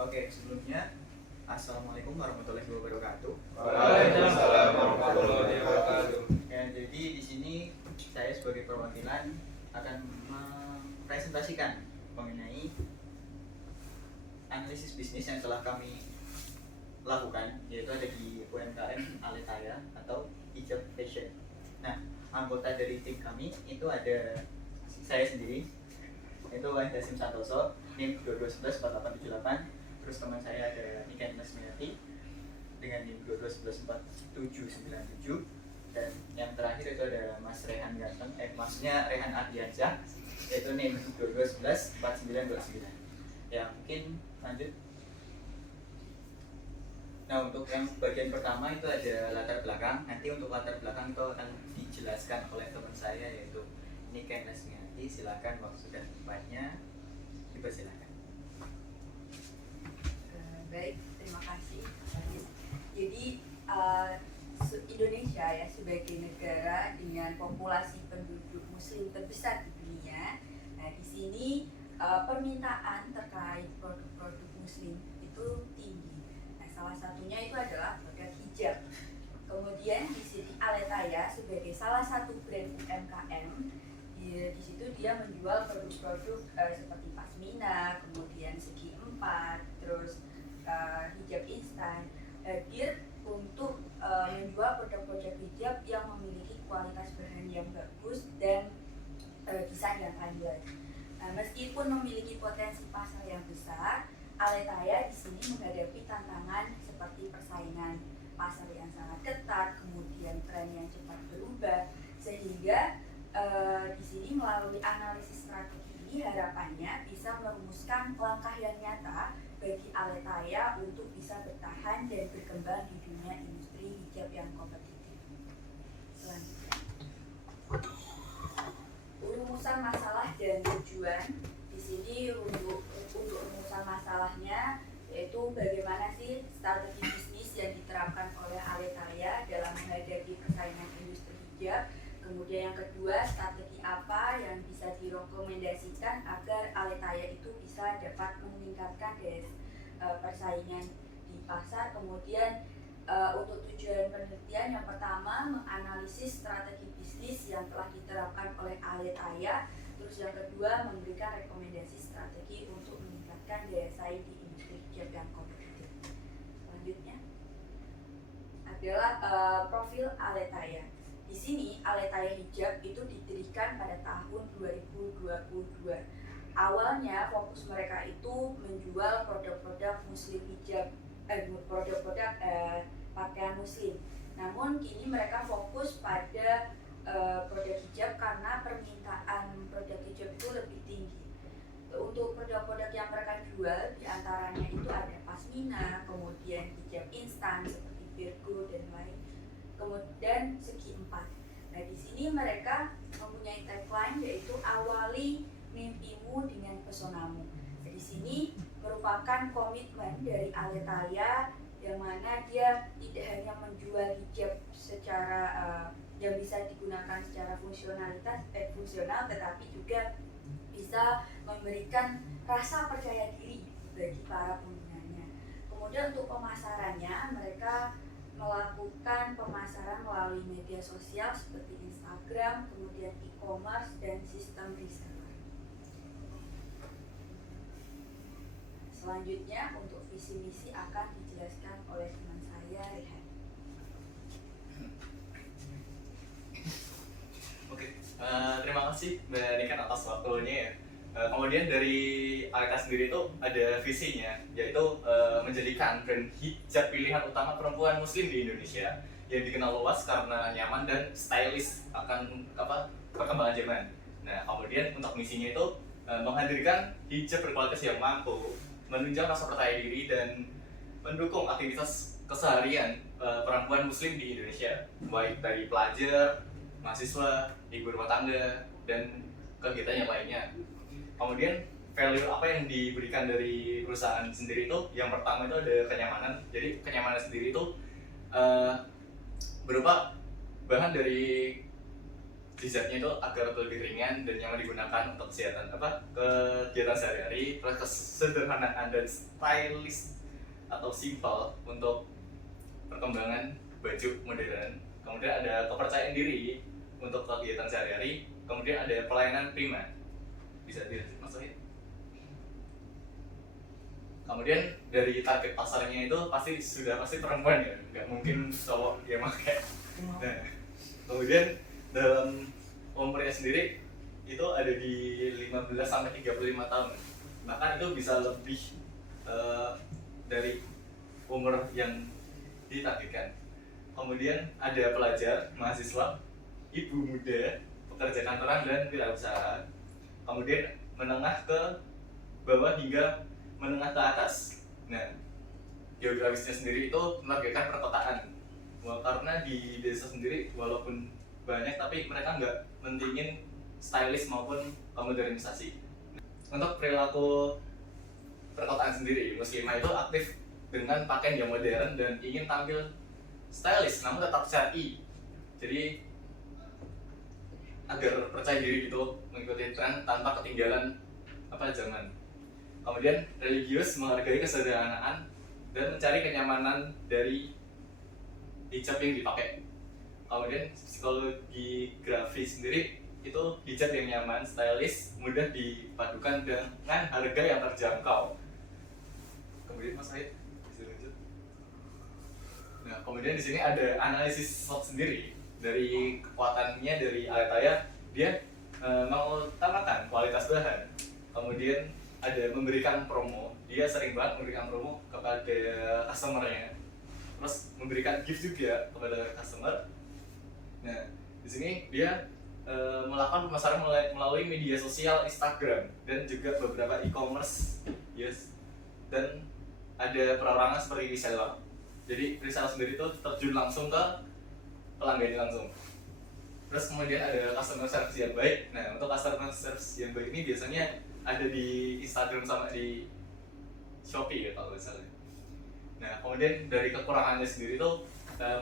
Oke, sebelumnya Assalamualaikum warahmatullahi wabarakatuh. Waalaikumsalam warahmatullahi wabarakatuh. Ya, jadi di sini saya sebagai perwakilan akan mempresentasikan mengenai analisis bisnis yang telah kami lakukan, yaitu ada di UMKM Aletaya atau Hijab Fashion. Nah, anggota dari tim kami itu ada saya sendiri, itu Wahid Hasim Santoso, NIM 22114878. Terus teman saya ada Niken Lesmiati dengan NIM 22114797. Dan yang terakhir itu ada Mas Rehan Ganteng, maksudnya Rehan Ardiansyah, yaitu NIM 22114929. Ya, mungkin lanjut. Nah, untuk yang bagian pertama itu ada latar belakang. Nanti untuk latar belakang itu akan dijelaskan oleh teman saya, yaitu Niken Lesmiati. Silakan, waktu dan tempatnya dipersilakan. Baik, terima kasih. Jadi Indonesia ya sebagai negara dengan populasi penduduk Muslim terbesar di dunia. Nah, di sini permintaan terkait produk-produk Muslim itu tinggi. Nah, salah satunya itu adalah produk hijab. Kemudian di sini Aletaya sebagai salah satu brand UMKM, di situ dia menjual produk-produk seperti pasmina, kemudian segi empat, terus hijab instan, hadir untuk menjual produk-produk hijab yang memiliki kualitas bahan yang bagus dan desain yang keren. Nah, meskipun memiliki potensi pasar yang besar, Aletaya di sini menghadapi tantangan seperti persaingan pasar yang sangat ketat, kemudian tren yang cepat berubah, sehingga di sini melalui analisis strategi ini harapannya bisa merumuskan langkah yang nyata bagi Aletaya untuk bisa bertahan dan berkembang di dunia industri hijab yang kompetitif. Selanjutnya, rumusan masalah dan tujuan. Di sini untuk rumusan masalahnya yaitu bagaimana sih strategi bisnis yang diterapkan oleh Aletaya dalam menghadapi persaingan industri hijab. Kemudian yang kedua, strategi apa yang bisa direkomendasikan agar Aletaya itu bisa dapat meningkatkan persaingan di pasar. Kemudian untuk tujuan penelitian yang pertama menganalisis strategi bisnis yang telah diterapkan oleh Aletaya. Terus yang kedua memberikan rekomendasi strategi untuk meningkatkan daya saing di industri hijab yang kompetitif. Selanjutnya adalah profil Aletaya. Di sini Aletaya Hijab itu didirikan pada tahun 2022. Awalnya fokus mereka itu menjual produk-produk muslim hijab, produk-produk pakaian muslim. Namun kini mereka fokus pada produk hijab karena permintaan produk hijab itu lebih tinggi. Untuk produk-produk yang mereka jual diantaranya itu ada pasmina, kemudian hijab instan seperti Virgo dan lain, kemudian segi empat. Nah, di sini mereka mempunyai tagline yaitu awali mimpimu dengan pesonamu. Nah, di sini merupakan komitmen dari Aletaya yang mana dia tidak hanya menjual hijab secara yang bisa digunakan secara fungsional, tetapi juga bisa memberikan rasa percaya diri bagi para penggunanya. Kemudian untuk pemasarannya, mereka melakukan pemasaran melalui media sosial seperti Instagram, kemudian e-commerce, dan sistem reseller. Selanjutnya untuk visi misi akan dijelaskan oleh teman saya, Rehan. Oke, terima kasih Mbak Niken atas waktunya ya. Kemudian dari Aleta sendiri itu ada visinya, yaitu menjadikan brand hijab pilihan utama perempuan muslim di Indonesia yang dikenal luas karena nyaman dan stylish akan perkembangan zaman. Nah, kemudian untuk misinya itu menghadirkan hijab berkualitas yang mampu menunjang rasa percaya diri dan mendukung aktivitas keseharian perempuan muslim di Indonesia, baik dari pelajar, mahasiswa, ibu rumah tangga, dan kegiatan yang lainnya. Kemudian value apa yang diberikan dari perusahaan sendiri itu, yang pertama itu ada kenyamanan. Jadi kenyamanan sendiri itu berupa bahan dari hijabnya itu agar lebih ringan dan nyaman digunakan untuk kesehatan kegiatan sehari-hari, terus kesederhanaan dan stylish atau simpel untuk perkembangan baju modern. Kemudian ada kepercayaan diri untuk kegiatan sehari-hari, kemudian ada pelayanan prima, bisa dimaksudin. Kemudian dari target pasarnya itu pasti perempuan ya, nggak mungkin cowok dia pakai. Nah, kemudian dalam umurnya sendiri itu ada di 15 sampai 35 tahun. Bahkan itu bisa lebih dari umur yang ditargetkan. Kemudian ada pelajar, mahasiswa, ibu muda, pekerja kantoran dan wirausaha. Kemudian menengah ke bawah hingga menengah ke atas. Nah, geografisnya sendiri itu menargetkan perkotaan. Karena di desa sendiri walaupun banyak tapi mereka nggak mentingin stylish maupun modernisasi. Untuk perilaku perkotaan sendiri, muslimah itu aktif dengan pakaian yang modern dan ingin tampil stylish namun tetap syar'i. Jadi agar percaya diri gitu, mengikuti tren tanpa ketinggalan zaman. Kemudian religius menghargai kesederhanaan dan mencari kenyamanan dari hijab yang dipakai. Kemudian psikologi grafis sendiri itu hijab yang nyaman, stylish, mudah dipadukan dengan harga yang terjangkau. Kemudian Mas Said bisa lanjut. Nah, kemudian di sini ada analisis SWOT sendiri dari kekuatannya dari Aletaya. Dia mengutamakan kualitas bahan. Kemudian ada memberikan promo, dia sering banget memberikan promo kepada customernya, terus memberikan gift juga kepada customer. Nah, di sini dia melakukan pemasaran melalui media sosial Instagram dan juga beberapa e-commerce, dan ada perorangan seperti reseller. Jadi reseller sendiri itu terjun langsung ke pelanggannya langsung. Terus kemudian ada customer service yang baik. Nah, untuk customer service yang baik ini biasanya ada di Instagram sama di Shopee ya kalau misalnya. Nah, kemudian dari kekurangannya sendiri tuh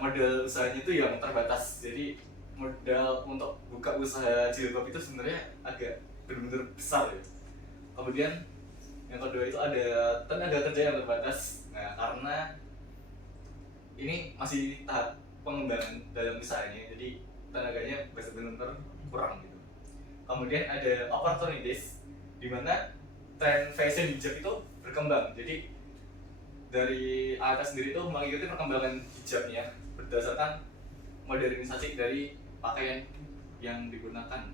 modal usahanya itu yang terbatas. Jadi modal untuk buka usaha jilbab itu sebenarnya agak benar-benar besar ya. Kemudian yang kedua itu ada tenaga kerja yang terbatas. Nah, karena ini masih tahap pengembangan dalam usahanya, jadi tenaganya benar-benar kurang gitu. Kemudian ada opportunities, di mana tren fashion hijab itu berkembang. Jadi dari atas sendiri itu mengikuti perkembangan hijabnya berdasarkan modernisasi dari pakaian yang digunakan.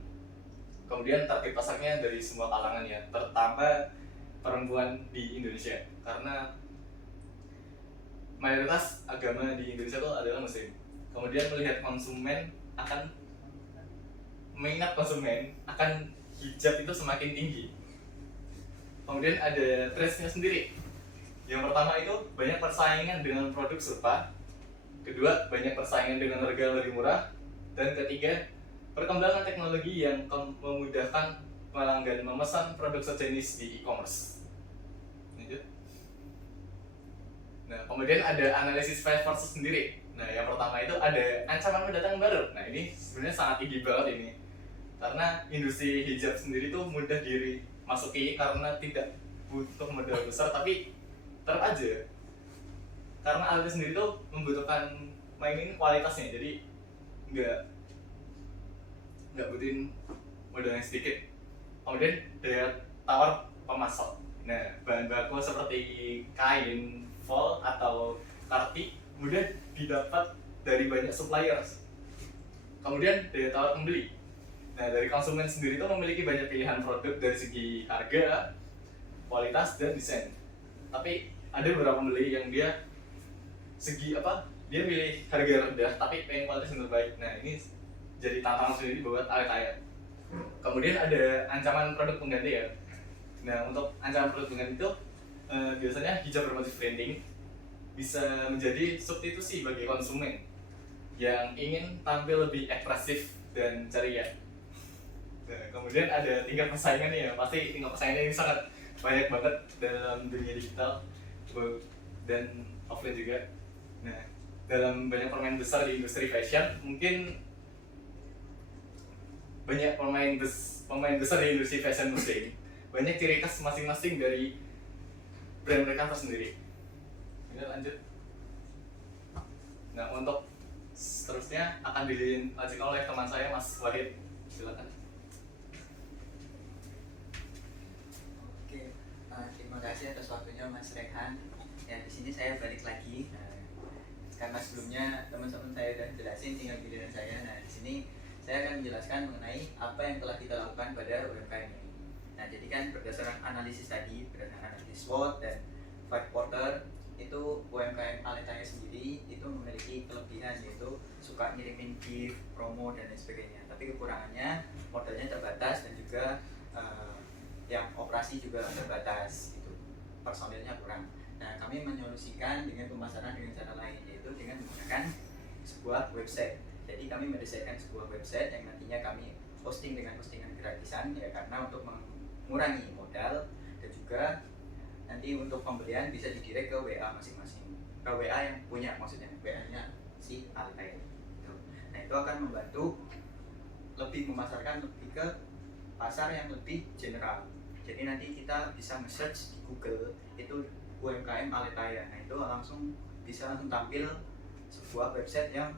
Kemudian target pasarnya dari semua kalangan ya, terutama perempuan di Indonesia, karena mayoritas agama di Indonesia itu adalah muslim. Kemudian melihat minat konsumen akan hijab itu semakin tinggi. Kemudian ada trendnya sendiri. Yang pertama itu banyak persaingan dengan produk serupa. Kedua, banyak persaingan dengan harga lebih murah. Dan ketiga, perkembangan teknologi yang memudahkan pelanggan memesan produk sejenis di e-commerce. Lanjut. Nah, kemudian ada analisis price versus sendiri. Nah, yang pertama itu ada ancaman mendatang baru. Nah, ini sebenarnya sangat tinggi banget ini. Karena industri hijab sendiri tuh mudah dimasuki karena tidak butuh modal besar, tapi tetap aja karena alatnya sendiri tuh membutuhkan mainin kualitasnya, jadi nggak butuhin modal yang sedikit. Kemudian daya tawar pemasok. Nah, bahan baku seperti kain, vol atau karti mudah didapat dari banyak suppliers. Kemudian daya tawar pembeli. Nah, dari konsumen sendiri itu memiliki banyak pilihan produk dari segi harga, kualitas, dan desain. Tapi ada beberapa pembeli yang dia pilih harga rendah tapi pengen kualitas yang terbaik. Nah, ini jadi tantangan sendiri buat Aletaya. Kemudian ada ancaman produk pengganti ya. Nah, untuk ancaman produk pengganti itu biasanya hijab bermotif branding bisa menjadi substitusi bagi konsumen yang ingin tampil lebih ekspresif dan ceria. Nah, kemudian ada tingkat persaingan nih ya, pasti tingkat persaingan ini sangat banyak banget dalam dunia digital dan offline juga. Nah, dalam banyak permainan besar di industri fashion, mungkin banyak pemain besar di industri fashion muslim, banyak ciri khas masing-masing dari brand mereka tersendiri. Ini lanjut. Nah, untuk seterusnya akan dilanjutkan oleh teman saya, Mas Wahid. Silakan. Oke, terima kasih atas waktunya Mas Rehan. Ya, di sini saya balik lagi. Karena sebelumnya teman-teman saya udah jelasin, tinggal giliran saya. Nah, di sini saya akan menjelaskan mengenai apa yang telah kita lakukan pada UMKM ini. Nah, jadi kan berdasarkan analisis tadi, berdasarkan analisis SWOT dan 5 quarter, itu UMKM Aletaya sendiri itu memiliki kelebihan, yaitu suka ngirimin gift, promo, dan lain sebagainya. Tapi kekurangannya modalnya terbatas dan juga yang operasi juga terbatas, gitu. Personilnya kurang. Nah, kami menyolusikan dengan pemasaran dengan cara lain, yaitu dengan menggunakan sebuah website. Jadi kami mendesainkan sebuah website yang nantinya kami hosting dengan postingan gratisan, ya, karena untuk mengurangi modal dan juga nanti untuk pembelian bisa didirect ke WA masing-masing, ke WA yang punya, maksudnya WA-nya si Aletaya. Nah, itu akan membantu lebih memasarkan lebih ke pasar yang lebih general. Jadi nanti kita bisa nge-search di Google itu UMKM Aletaya. Nah, itu bisa langsung tampil sebuah website yang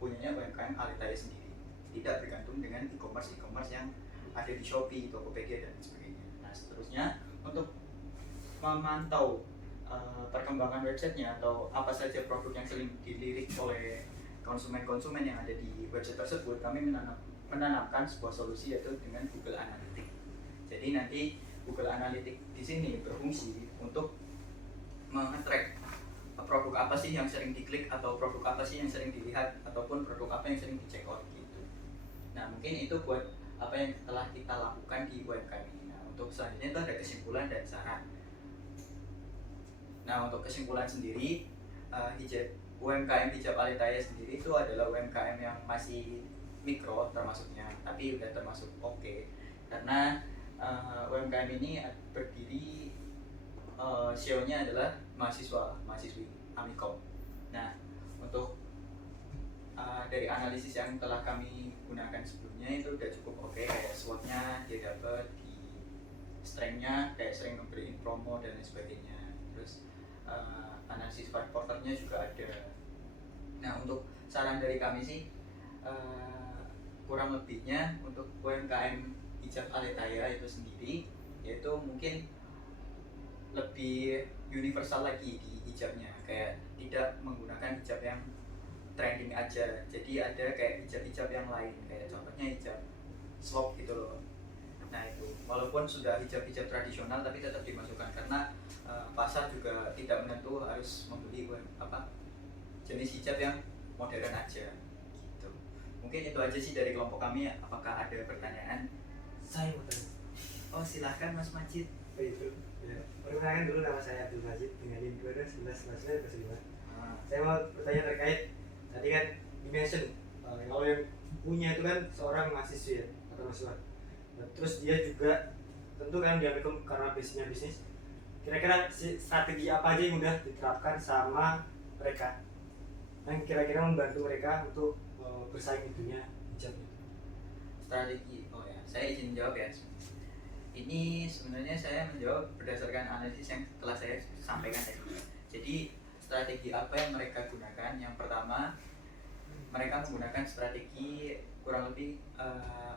punyanya UMKM Aletaya sendiri, tidak bergantung dengan e-commerce yang ada di Shopee, Tokopedia, dan sebagainya. Nah, seterusnya untuk memantau perkembangan websitenya atau apa saja produk yang sering dilirik oleh konsumen-konsumen yang ada di website tersebut, kami menanamkan sebuah solusi, yaitu dengan Google Analytics. Jadi nanti Google Analytics di sini berfungsi untuk nge-track produk apa sih yang sering diklik, atau produk apa sih yang sering dilihat, ataupun produk apa yang sering dicek out, gitu. Nah, mungkin itu buat apa yang telah kita lakukan di UMKM ini. Nah, untuk selanjutnya itu ada kesimpulan dan saran. Nah, untuk kesimpulan sendiri, UMKM Hijab Aletaya sendiri itu adalah UMKM yang masih mikro termasuknya, tapi udah termasuk oke. Karena UMKM ini berdiri, CEO-nya adalah mahasiswi Amikom. Nah, untuk dari analisis yang telah kami gunakan sebelumnya itu udah cukup oke. Kayak SWOT-nya dia dapat, di strength-nya kayak sering memberiin promo dan lain sebagainya. Terus analisis quarter-nya juga ada. Nah, untuk saran dari kami sih, kurang lebihnya untuk UMKM Hijab Aletaya itu sendiri, yaitu mungkin lebih universal lagi di hijabnya, kayak tidak menggunakan hijab yang trending aja. Jadi ada kayak hijab-hijab yang lain, kayak contohnya hijab slop gitu loh. Nah, itu walaupun sudah hijab-hijab tradisional tapi tetap dimasukkan, karena pasar juga tidak menentu harus membeli jenis hijab yang modern aja, gitu. Mungkin itu aja sih dari kelompok kami. Apakah ada pertanyaan? Saya mau tanya. Oh, silahkan Mas Majid. Oh, itu ya. Perkenalkan dulu, nama saya Abdul Majid dengan NIM 2019 Saya mau bertanya terkait tadi kan dimension, kalau yang punya itu kan seorang mahasiswa atau mahasiswa. Nah, terus dia juga tentu kan dia karena bisnisnya bisnis. Kira-kira strategi apa aja yang udah diterapkan sama mereka yang kira-kira membantu mereka untuk bersaing di dunia hijab? Strategi, oh ya, saya izin jawab ya. Ini sebenarnya saya menjawab berdasarkan analisis yang telah saya sampaikan tadi. Jadi strategi apa yang mereka gunakan? Yang pertama, mereka menggunakan strategi kurang lebih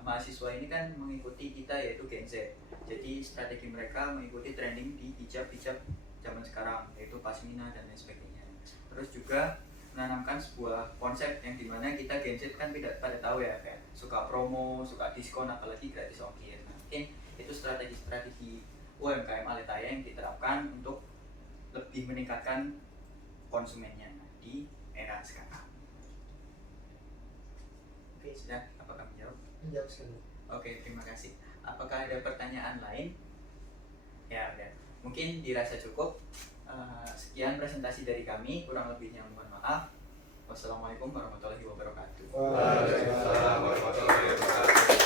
mahasiswa ini kan mengikuti kita, yaitu Gen Z. Jadi strategi mereka mengikuti trending di hijab-hijab zaman sekarang, yaitu pasmina dan lain sebagainya. Terus juga menanamkan sebuah konsep yang dimana kita Gen Z kan tidak pada tahu ya, kayak suka promo, suka diskon, apalagi gratis ongkir. Nah, mungkin itu strategi-strategi UMKM Aletaya yang diterapkan untuk lebih meningkatkan konsumennya di era sekarang. Oke, sudah. Apakah menjawab? Menjawab sekali. Oke, terima kasih. Apakah ada pertanyaan lain? Ya, udah. Mungkin dirasa cukup. Sekian presentasi dari kami. Kurang lebihnya mohon maaf. Wassalamualaikum warahmatullahi wabarakatuh. Waalaikumsalam warahmatullahi wabarakatuh.